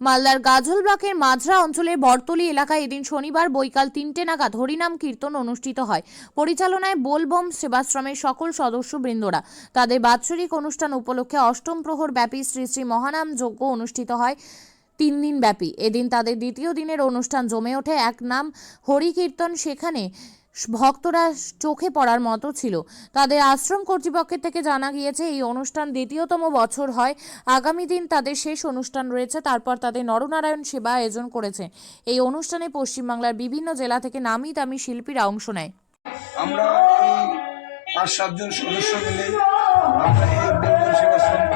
মালদার গাজলবাগের মাঝরা অঞ্চলের বরতলি এলাকায় এদিন শনিবার বৈকাল তিনটে নাগাদ হরিনাম কীর্তন অনুষ্ঠিত হয়। পরিচালনায় বোলবম সেবাশ্রমের সকল সদস্যবৃন্দরা। তাদের বাৎসরিক অনুষ্ঠান উপলক্ষে অষ্টম প্রহর ব্যাপী শ্রী শ্রী মহানাম যজ্ঞ অনুষ্ঠিত হয় তিন দিন ব্যাপী এদিন তাদের দ্বিতীয় দিনের অনুষ্ঠান জমে ওঠে। এক নাম হরি কীর্তন সেখানে ভক্তরা চোখে পড়ার মতো ছিল। তাদের আশ্রম কর্তৃপক্ষের থেকে জানা গিয়েছে, এই অনুষ্ঠান দ্বিতীয়তম বছর হয়। আগামী দিন তাদের শেষ অনুষ্ঠান রয়েছে, তারপর তাদের নরনারায়ণ সেবা আয়োজন করেছে। এই অনুষ্ঠানে পশ্চিমবাংলার বিভিন্ন জেলা থেকে নামি দামি শিল্পীরা অংশ নেয়। আমরা এই পাঁচ সাতজন সদস্য মিলে আমরা এই বেলবন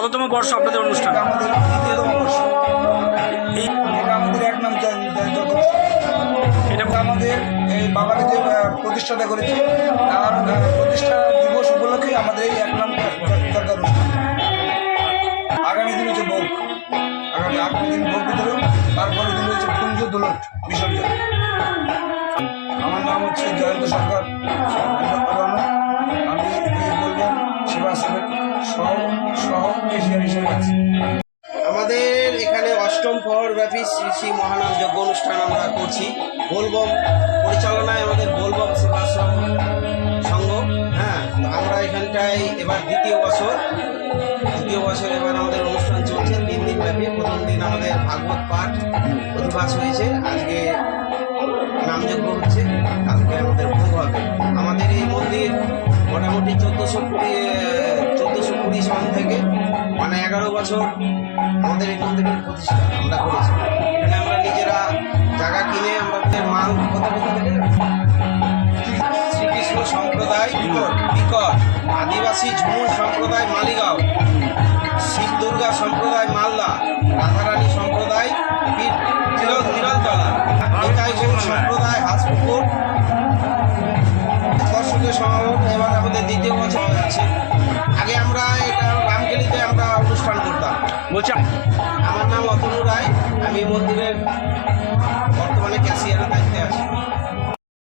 কততম বর্ষ আপনাদের অনুষ্ঠান। এটা আমাদের এই বাবাকে যে আহ, প্রতিষ্ঠাতা করেছে তার প্রতিষ্ঠা দিবস উপলক্ষে আমাদের এই এক নাম অনুষ্ঠান আগামী দিন হচ্ছে ভোগ আগামী আগামী দিন ভোগ বিতরণ তারপরে দিন হচ্ছে কুঞ্জ দোলট বিসর্জন আমার নাম হচ্ছে জয়ন্ত সরকার। আমি বলবেন সেবাশ্রমের সহ আমাদের এখানে অষ্টম প্রহর ব্যাপী শ্রী শ্রী মহানাম যজ্ঞ অনুষ্ঠান আমরা করছি। বোলবম পরিচালনায় আমাদের বোলবম সেবাশ্রম সংঘ হ্যাঁ আমরা এখানটায় এবার দ্বিতীয় বছর দ্বিতীয় বছর এবার আমাদের অনুষ্ঠান চলছে, তিন দিন ব্যাপী। প্রথম দিন আমাদের ভাগবত পাঠ অধিবাস হয়েছে। আজকে নাম নামযজ্ঞ হচ্ছে, কালকে আমাদের ভোগ হবে। আমাদের এই মন্দির মোটামুটি চোদ্দোশো কুড়ি চোদ্দোশো কুড়ি সন থেকে মানে এগারো বছর আমাদের এই মন্দিরের প্রতিষ্ঠা আমরা করেছি। এখানে আমরা নিজেরা জায়গা কিনে আমাদের মাল থেকে শ্রীকৃষ্ণ সম্প্রদায় বিকট আদিবাসী ঝুমুর সম্প্রদায় মালিগাঁও, শিব দুর্গা সম্প্রদায় মালদা, রাধারানী সম্প্রদায় তিরলতলা নিতাই সম্প্রদায় হাসপুকুর দর্শকের সমাগম এবার আমাদের দ্বিতীয় বছর যাচ্ছে। আগে আমরা বলছি আমার নাম অতনু রায়। আমি মন্দিরের বর্তমানে ক্যাশিয়ারের দায়িত্বে